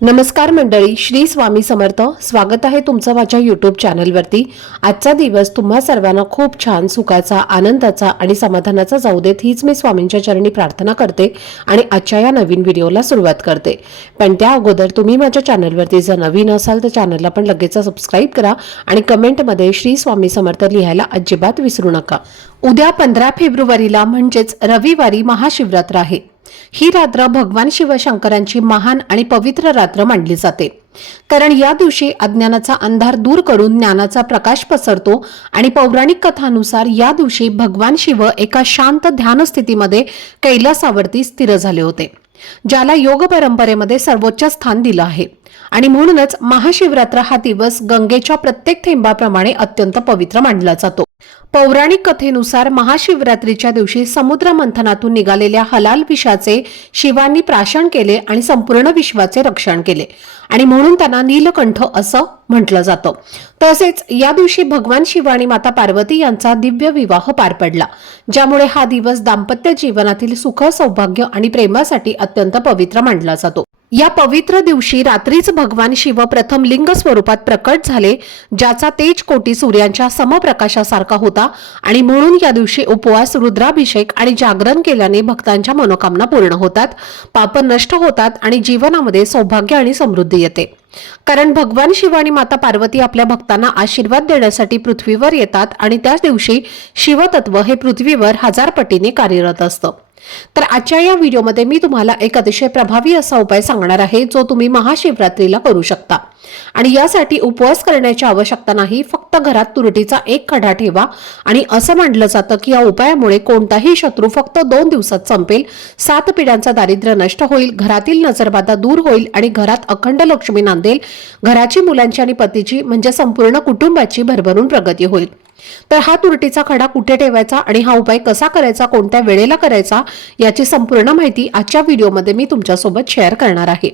नमस्कार मंडळी, श्री स्वामी समर्थ. स्वागत आहे तुमचं माझ्या यूट्यूब चॅनलवरती. आजचा दिवस तुम्हा सर्वांना खूप छान, सुखाचा, आनंदाचा आणि समाधानाचा जाऊ देत, हीच मी स्वामींच्या चरणी प्रार्थना करते आणि आजच्या या नवीन व्हिडिओला सुरुवात करते. पण त्या अगोदर तुम्ही माझ्या चॅनलवरती जर नवीन असाल तर चॅनलला पण लगेच सबस्क्राईब करा आणि कमेंटमध्ये श्री स्वामी समर्थ लिहायला अजिबात विसरू नका. उद्या 15 फेब्रुवारीला म्हणजेच रविवारी महाशिवरात्र आहे. ही रात्र भगवान शिवशंकरांची महान आणि पवित्र रात्र मानली जाते. कारण या दिवशी अज्ञानाचा अंधार दूर करून ज्ञानाचा प्रकाश पसरतो आणि पौराणिक कथानुसार या दिवशी भगवान शिव एका शांत ध्यान स्थितीमध्ये कैलासावरती स्थिर झाले होते, ज्याला योग परंपरेमध्ये सर्वोच्च स्थान दिलं आहे. आणि म्हणूनच महाशिवरात्र हा दिवस गंगेच्या प्रत्येक थेंबाप्रमाणे अत्यंत पवित्र मानला जातो. पौराणिक कथेनुसार महाशिवरात्रीच्या दिवशी समुद्र मंथनातून निघालेल्या हलाल विषाचे शिवांनी प्राशन केले आणि संपूर्ण विश्वाचे रक्षण केले आणि म्हणून त्यांना नीलकंठ असं म्हटलं जातं. तसेच या दिवशी भगवान शिव आणि माता पार्वती यांचा दिव्य विवाह पार पडला, ज्यामुळे हा दिवस दाम्पत्य जीवनातील सुख, सौभाग्य आणि प्रेमासाठी अत्यंत पवित्र मानला जातो. या पवित्र दिवशी रात्रीच भगवान शिव प्रथम लिंग स्वरूपात प्रकट झाले, ज्याचा तेज कोटी सूर्यांच्या समप्रकाशासारखा होता आणि म्हणून या दिवशी उपवास, रुद्राभिषेक आणि जागरण केल्याने भक्तांच्या मनोकामना पूर्ण होतात, पाप नष्ट होतात आणि जीवनामध्ये सौभाग्य आणि समृद्धी येते. कारण भगवान शिव आणि माता पार्वती आपल्या भक्तांना आशीर्वाद देण्यासाठी पृथ्वीवर येतात आणि त्याच दिवशी शिवतत्व हे पृथ्वीवर 1000 पटीने कार्यरत असतं. तर आजच्या या व्हिडिओमध्ये मी तुम्हाला एक अतिशय प्रभावी असा उपाय सांगणार आहे, जो तुम्ही महाशिवरात्रीला करू शकता. आणि यासाठी उपवास करण्याची आवश्यकता नाही, फक्त घरात तुरटीचा एक खडा ठेवा. आणि असं मानलं जातं की या उपायामुळे कोणताही शत्रू फक्त 2 दिवसात संपेल, 7 पिढ्यांचा दारिद्र्य नष्ट होईल, घरातील नजरबाधा दूर होईल आणि घरात अखंड लक्ष्मी नांदेल. घराची, मुलांची आणि पतीची म्हणजे संपूर्ण कुटुंबाची भरभरून प्रगती होईल. तर हा तुरटीचा खडा कुठे ठेवायचा आणि हा उपाय कसा करायचा, कोणत्या वेळेला करायचा, याची संपूर्ण माहिती आजच्या व्हिडिओमध्ये मी तुमच्यासोबत शेअर करणार आहे.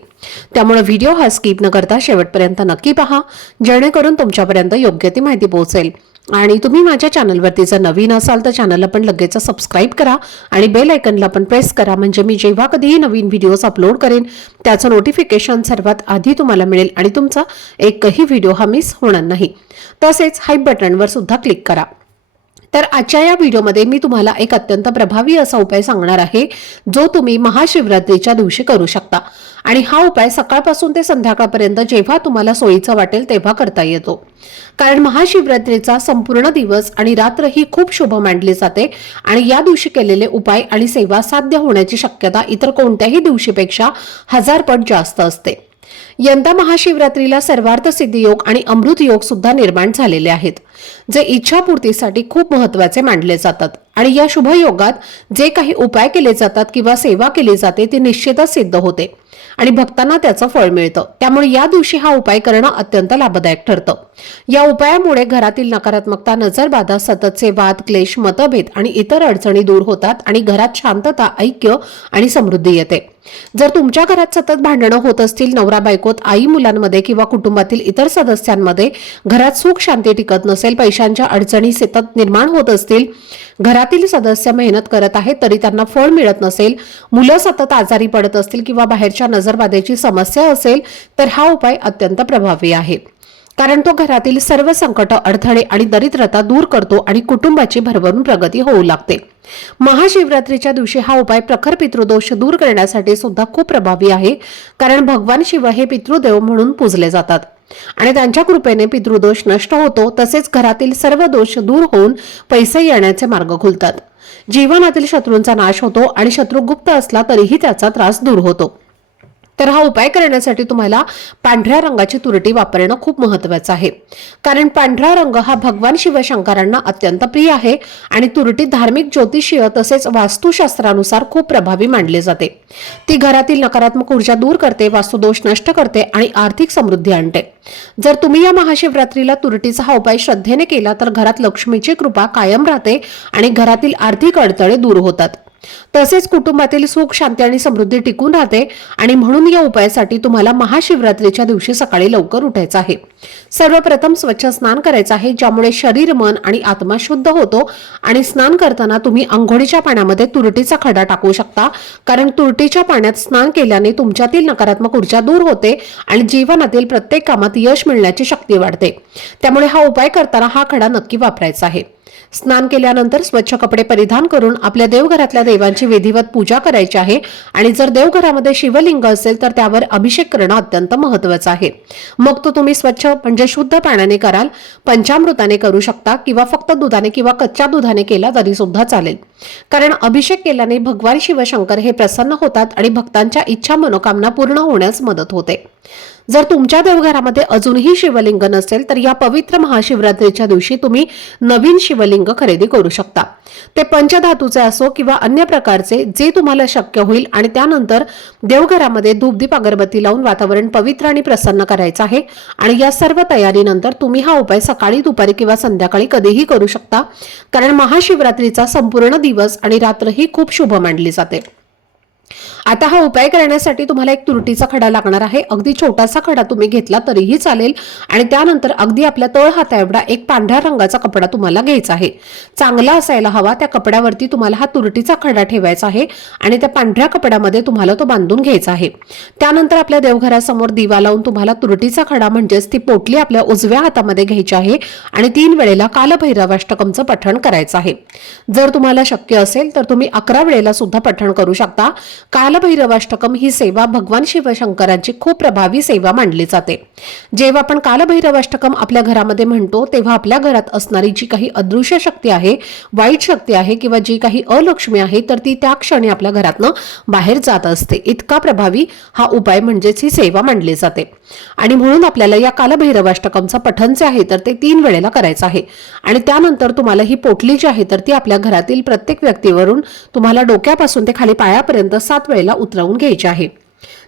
त्यामुळे व्हिडिओ हा स्किप न करता शेवटपर्यंत नक्की पहा, जेणेकरून तुमच्यापर्यंत योग्य ती माहिती पोहोचेल. आणि तुम्ही माझ्या चॅनलवरती जर नवीन असाल तर चॅनलला पण लगेच सबस्क्राईब करा आणि बेल आयकनला पण प्रेस करा, म्हणजे मी जेव्हा कधीही नवीन व्हिडिओज अपलोड करेन त्याचं नोटिफिकेशन सर्वात आधी तुम्हाला मिळेल आणि तुमचा एकही व्हिडिओ हा मिस होणार नाही. तसेच हाईप बटनवर सुद्धा क्लिक करा. तर आजच्या या व्हिडिओमध्ये मी तुम्हाला एक अत्यंत प्रभावी असा उपाय सांगणार आहे, जो तुम्ही महाशिवरात्रीच्या दिवशी करू शकता. आणि हा उपाय सकाळपासून ते संध्याकाळपर्यंत जेव्हा तुम्हाला सोयीचा वाटेल तेव्हा करता येतो. कारण महाशिवरात्रीचा संपूर्ण दिवस आणि रात्र ही खूप शुभ मानली जाते आणि या दिवशी केलेले उपाय आणि सेवा साध्य होण्याची शक्यता इतर कोणत्याही दिवशीपेक्षा 1000 पट जास्त असते. यंदा महाशिवरात्रीला सर्वार्थ सिद्धी योग आणि अमृत योग सुद्धा निर्माण झालेले आहेत, जे इच्छापूर्तीसाठी खूप महत्त्वाचे मानले जातात. आणि या शुभ योगात जे काही उपाय केले जातात किंवा सेवा केली जाते ती निश्चितच सिद्ध होते आणि भक्तांना त्याचं फळ मिळतं. त्यामुळे या दिवशी हा उपाय करणं अत्यंत लाभदायक ठरतं. या उपायामुळे घरातील नकारात्मकता, नजरबाधा, सततचे वाद, क्लेश, मतभेद आणि इतर अडचणी दूर होतात आणि घरात शांतता, ऐक्य आणि समृद्धी येते. जर तुमच्या घरात सतत भांडणं होत असतील, नवरा बायकोत, आई मुलांमध्ये किंवा कुटुंबातील इतर सदस्यांमध्ये घरात सुख शांती टिकत नसेल, पैशांच्या अडचणी सतत निर्माण होत असतील, घरातील सदस्य मेहनत करत आहेत तरी त्यांना फळ मिळत नसेल, मुलं सतत आजारी पडत असतील किंवा बाहेरच्या नजरबाधेची समस्या असेल, तर हा उपाय अत्यंत प्रभावी आहे. कारण तो घरातील सर्व संकट, अडथळे आणि दरिद्रता दूर करतो आणि कुटुंबाची भरभरून प्रगती होऊ लागते. महाशिवरात्रीच्या दिवशी हा उपाय प्रखर पितृदोष दूर करण्यासाठी सुद्धा खूप प्रभावी आहे. कारण भगवान शिव हे पितृदेव म्हणून पूजले जातात आणि त्यांच्या कृपेने पितृदोष नष्ट होतो. तसेच घरातील सर्व दोष दूर होऊन पैसे येण्याचे मार्ग खुलतात. जीवनातील शत्रूंचा नाश होतो आणि शत्रू गुप्त असला तरीही त्याचा त्रास दूर होतो. तर हा उपाय करण्यासाठी तुम्हाला पांढऱ्या रंगाची तुरटी वापरणं खूप महत्त्वाचं आहे. कारण पांढरा रंग हा भगवान शिवशंकरांना अत्यंत प्रिय आहे आणि तुरटी धार्मिक, ज्योतिषीय तसेच वास्तुशास्त्रानुसार खूप प्रभावी मानले जाते. ती घरातील नकारात्मक ऊर्जा दूर करते, वास्तुदोष नष्ट करते आणि आर्थिक समृद्धी आणते. जर तुम्ही या महाशिवरात्रीला तुरटीचा हा उपाय श्रद्धेने केला तर घरात लक्ष्मीची कृपा कायम राहते आणि घरातील आर्थिक अडथळे दूर होतात. तसेच कुटुंबातील सुख, शांती आणि समृद्धी टिकून राहते आणि म्हणून या उपायासाठी तुम्हाला महाशिवरात्रीच्या दिवशी सकाळी लवकर उठायचं आहे। सर्वप्रथम स्वच्छ स्नान करायचं आहे, ज्यामुळे शरीर, मन आणि आत्मा शुद्ध होतो आणि स्नान करताना तुम्ही अंघोळीच्या पाण्यामध्ये तुरटीचा खडा टाकू शकता, कारण तुरटीच्या पाण्यात स्नान केल्याने तुमच्यातील नकारात्मक ऊर्जा दूर होते आणि जीवनातील प्रत्येक कामात यश मिळण्याची शक्ती वाढते। त्यामुळे हा उपाय करताना हा खडा नक्की वापरायचा आहे। स्नान केल्यानंतर स्वच्छ कपडे परिधान करून आपल्या देवघरातल्या देवांची विधिवत पूजा करायची आहे आणि जर देवघरामध्ये शिवलिंग असेल तर त्यावर अभिषेक करणं अत्यंत महत्त्वाचं आहे। मग तो तुम्ही स्वच्छ म्हणजे शुद्ध पाण्याने कराल, पंचामृताने करू शकता किंवा फक्त दुधाने किंवा कच्च्या दुधाने केला तरी सुद्धा चालेल, कारण अभिषेक केल्याने भगवान शिवशंकर हे प्रसन्न होतात आणि भक्तांच्या इच्छा मनोकामना पूर्ण होण्यास मदत होते। जर तुमच्या देवघरामध्ये अजूनही शिवलिंग नसेल तर या पवित्र महाशिवरात्रीच्या दिवशी तुम्ही नवीन शिवलिंग खरेदी करू शकता। ते पंचधातूचे असो किंवा अन्य प्रकारचे, जे तुम्हाला शक्य होईल। आणि त्यानंतर देवघरामध्ये धूपदीप अगरबत्ती लावून वातावरण पवित्र आणि प्रसन्न करायचं आहे। आणि या सर्व तयारीनंतर तुम्ही हा उपाय सकाळी, दुपारी किंवा संध्याकाळी कधीही करू शकता, कारण महाशिवरात्रीचा संपूर्ण दिवस आणि रात्र ही खूप शुभ मानली जाते। आता हा उपाय करण्यासाठी तुम्हाला एक तुरटीचा खडा लागणार आहे। अगदी छोटासा खडा तुम्ही घेतला तरीही चालेल आणि त्यानंतर अगदी आपल्या तळ हाता एवढा एक पांढऱ्या रंगाचा कपडा तुम्हाला घ्यायचा आहे, चांगला असायला हवा। त्या कपड्यावरती तुम्हाला हा तुरटीचा खडा ठेवायचा आहे आणि त्या पांढऱ्या कपड्यामध्ये तुम्हाला तो बांधून घ्यायचा आहे। त्यानंतर आपल्या देवघरासमोर दिवा लावून तुम्हाला तुरटीचा खडा म्हणजेच ती पोटली आपल्या उजव्या हातामध्ये घ्यायची आहे आणि 3 वेळेला कालभैरवाष्टकमचं पठण करायचं आहे। जर तुम्हाला शक्य असेल तर तुम्ही 11 वेळेला सुद्धा पठण करू शकता। कालभैरवाष्टकम ही सेवा भगवान शिवशंकरांची खूप प्रभावी सेवा मानली जाते। जेव्हा आपण कालभैरवाष्टकम आपल्या घरामध्ये म्हणतो तेव्हा आपल्या घरात असणारी जी काही अदृश्य शक्ती आहे, वाईट शक्ती आहे किंवा जी काही अलक्ष्मी आहे तर ती त्या क्षणी आपल्या घरातनं बाहेर जात असते। इतका प्रभावी हा उपाय म्हणजेच ही सेवा मानली जाते आणि म्हणून आपल्याला या कालभैरवाष्टकमचं पठण जे आहे तर ते 3 वेळेला करायचं आहे। आणि त्यानंतर तुम्हाला ही पोटली जी आहे तर ती आपल्या घरातील प्रत्येक व्यक्तीवरून तुम्हाला डोक्यापासून ते खाली पायापर्यंत 7 वेळेला उतरवून घ्यायची आहे।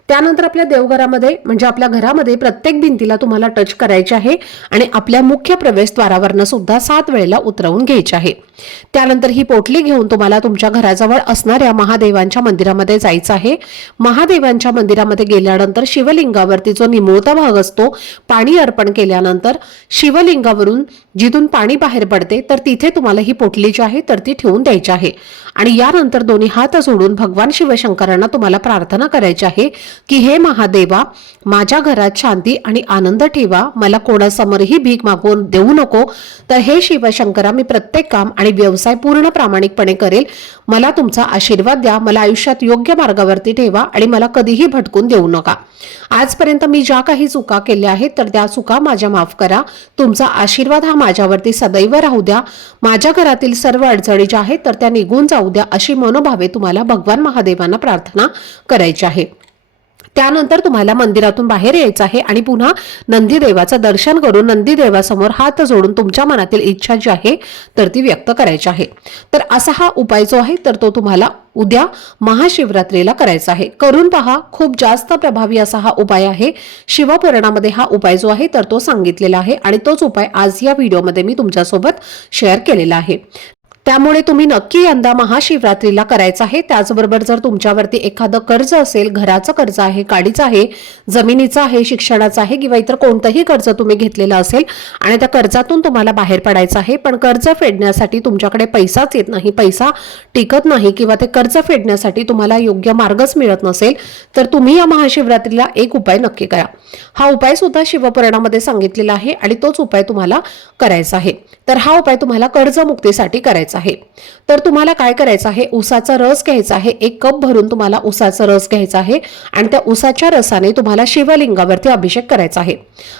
त्यानंतर आपल्या देवघरामध्ये म्हणजे आपल्या घरामध्ये प्रत्येक भिंतीला तुम्हाला टच करायचे आहे आणि आपल्या मुख्य प्रवेशद्वारावरनं सुद्धा 7 वेळेला उतरवून घ्यायचे आहे। त्यानंतर ही पोटली घेऊन तुम्हाला तुमच्या घराजवळ असणाऱ्या महादेवांच्या मंदिरामध्ये जायचं आहे। महादेवांच्या मंदिरामध्ये गेल्यानंतर शिवलिंगावरती जो निमुळता भाग असतो, पाणी अर्पण केल्यानंतर शिवलिंगावरून जिथून पाणी बाहेर पडते तर तिथे तुम्हाला ही पोटली जी आहे तर ती ठेवून द्यायची आहे। आणि यानंतर दोन्ही हात जोडून भगवान शिवशंकरांना तुम्हाला प्रार्थना करायची आहे की हे महादेवा, माझ्या घरात शांती आणि आनंद ठेवा, मला कोणासमोरही भीक मागून देऊ नको। तर हे शिवशंकरा, मी प्रत्येक काम आणि व्यवसाय पूर्ण प्रामाणिकपणे करेल, मला तुमचा आशीर्वाद द्या, मला आयुष्यात योग्य मार्गावरती ठेवा आणि मला कधीही भटकून देऊ नका। आजपर्यंत मी ज्या काही चुका केल्या आहेत तर त्या चुका माझ्या माफ करा, तुमचा आशीर्वाद हा माझ्यावरती सदैव राहू द्या, माझ्या घरातील सर्व अडचणी ज्या आहेत तर त्या निघून जाऊ द्या, अशी मनोभावे तुम्हाला भगवान महादेवांना प्रार्थना करायची आहे। त्यानंतर तुम्हाला मंदिरातून बाहेर यायचं आहे आणि पुन्हा नंदीदेवाचं दर्शन करून नंदीदेवासमोर हात जोडून तुमच्या मनातील इच्छा जी आहे तर ती व्यक्त करायची आहे। तर असा हा उपाय जो आहे तर तो तुम्हाला उद्या महाशिवरात्रीला करायचा आहे। करून पहा, खूप जास्त प्रभावी असा हा उपाय आहे। शिवपुराणामध्ये हा उपाय जो आहे तर तो सांगितलेला आहे आणि तोच उपाय आज या व्हिडिओमध्ये मी तुमच्यासोबत शेअर केलेला आहे। त्यामुळे तुम्ही नक्की यंदा महाशिवरात्रीला करायचं आहे। त्याचबरोबर जर तुमच्यावरती एखादं कर्ज असेल, घराचं कर्ज आहे, गाडीचं आहे, जमिनीचं आहे, शिक्षणाचं आहे किंवा इतर कोणतंही कर्ज तुम्ही घेतलेलं असेल आणि त्या कर्जातून तुम्हाला बाहेर पडायचं आहे, पण कर्ज फेडण्यासाठी तुमच्याकडे पैसाच येत नाही, पैसा टिकत नाही किंवा ते कर्ज फेडण्यासाठी तुम्हाला योग्य मार्गच मिळत नसेल, तर तुम्ही या महाशिवरात्रीला एक उपाय नक्की करा। हा उपाय सुद्धा शिवपुराणामध्ये सांगितलेला आहे आणि तोच उपाय तुम्हाला करायचा आहे। तर हा उपाय तुम्हाला कर्जमुक्तीसाठी करायचा आहे। तर तुम्हाला काय करायचं आहे, उसाचा रस घ्यायचा आहे, 1 कप भरून तुम्हाला उसाचा रस घ्यायचा आहे आणि त्या उसाच्या रसाने तुम्हाला शिवलिंगावरती अभिषेक करायचा आहे।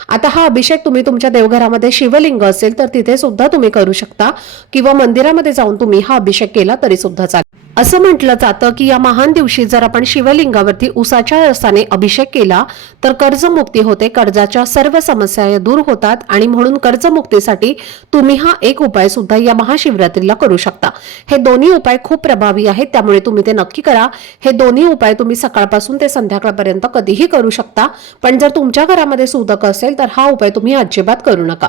आता हा अभिषेक तुम्ही तुमच्या देवघरामध्ये शिवलिंग असेल तर तिथे सुद्धा तुम्ही करू शकता किंवा मंदिरामध्ये जाऊन तुम्ही हा अभिषेक केला तरी सुद्धा चालेल। असं म्हटलं जातं की या महान दिवशी जर आपण शिवलिंगावरती उसाच्या रसाने अभिषेक केला तर कर्जमुक्ती होते, कर्जाच्या सर्व समस्या दूर होतात आणि म्हणून कर्जमुक्तीसाठी तुम्ही हा एक उपाय सुद्धा या महाशिवरात्रीला करू शकता। हे दोन्ही उपाय खूप प्रभावी आहेत, त्यामुळे तुम्ही ते नक्की करा। हे दोन्ही उपाय तुम्ही सकाळपासून ते संध्याकाळपर्यंत कधीही करू शकता, पण जर तुमच्या घरामध्ये सुतक असेल तर हा उपाय तुम्ही अजिबात करू नका।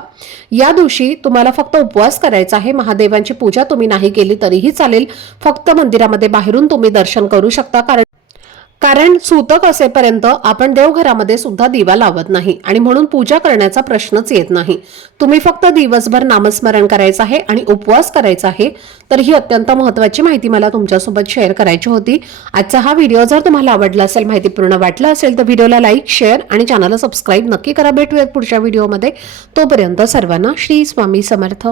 या दिवशी तुम्हाला फक्त उपवास करायचा आहे, महादेवांची पूजा तुम्ही नाही केली तरीही चालेल, फक्त मंदिरामध्ये बाहेरून तुम्ही दर्शन करू शकता, कारण सूतक असेपर्यंत आपण देवघरामध्ये सुद्धा दिवा लावत नाही आणि म्हणून पूजा करण्याचा प्रश्नच येत नाही। तुम्ही फक्त दिवसभर नामस्मरण करायचं आहे आणि उपवास करायचा आहे। तर ही अत्यंत महत्त्वाची माहिती मला तुमच्यासोबत शेअर करायची होती। आजचा हा व्हिडिओ जर तुम्हाला आवडला असेल, माहितीपूर्ण वाटला असेल, तर व्हिडिओला लाईक, शेअर आणि चॅनलला सबस्क्राईब नक्की करा। भेटूयात पुढच्या व्हिडिओमध्ये। तोपर्यंत सर्वांना श्री स्वामी समर्थ।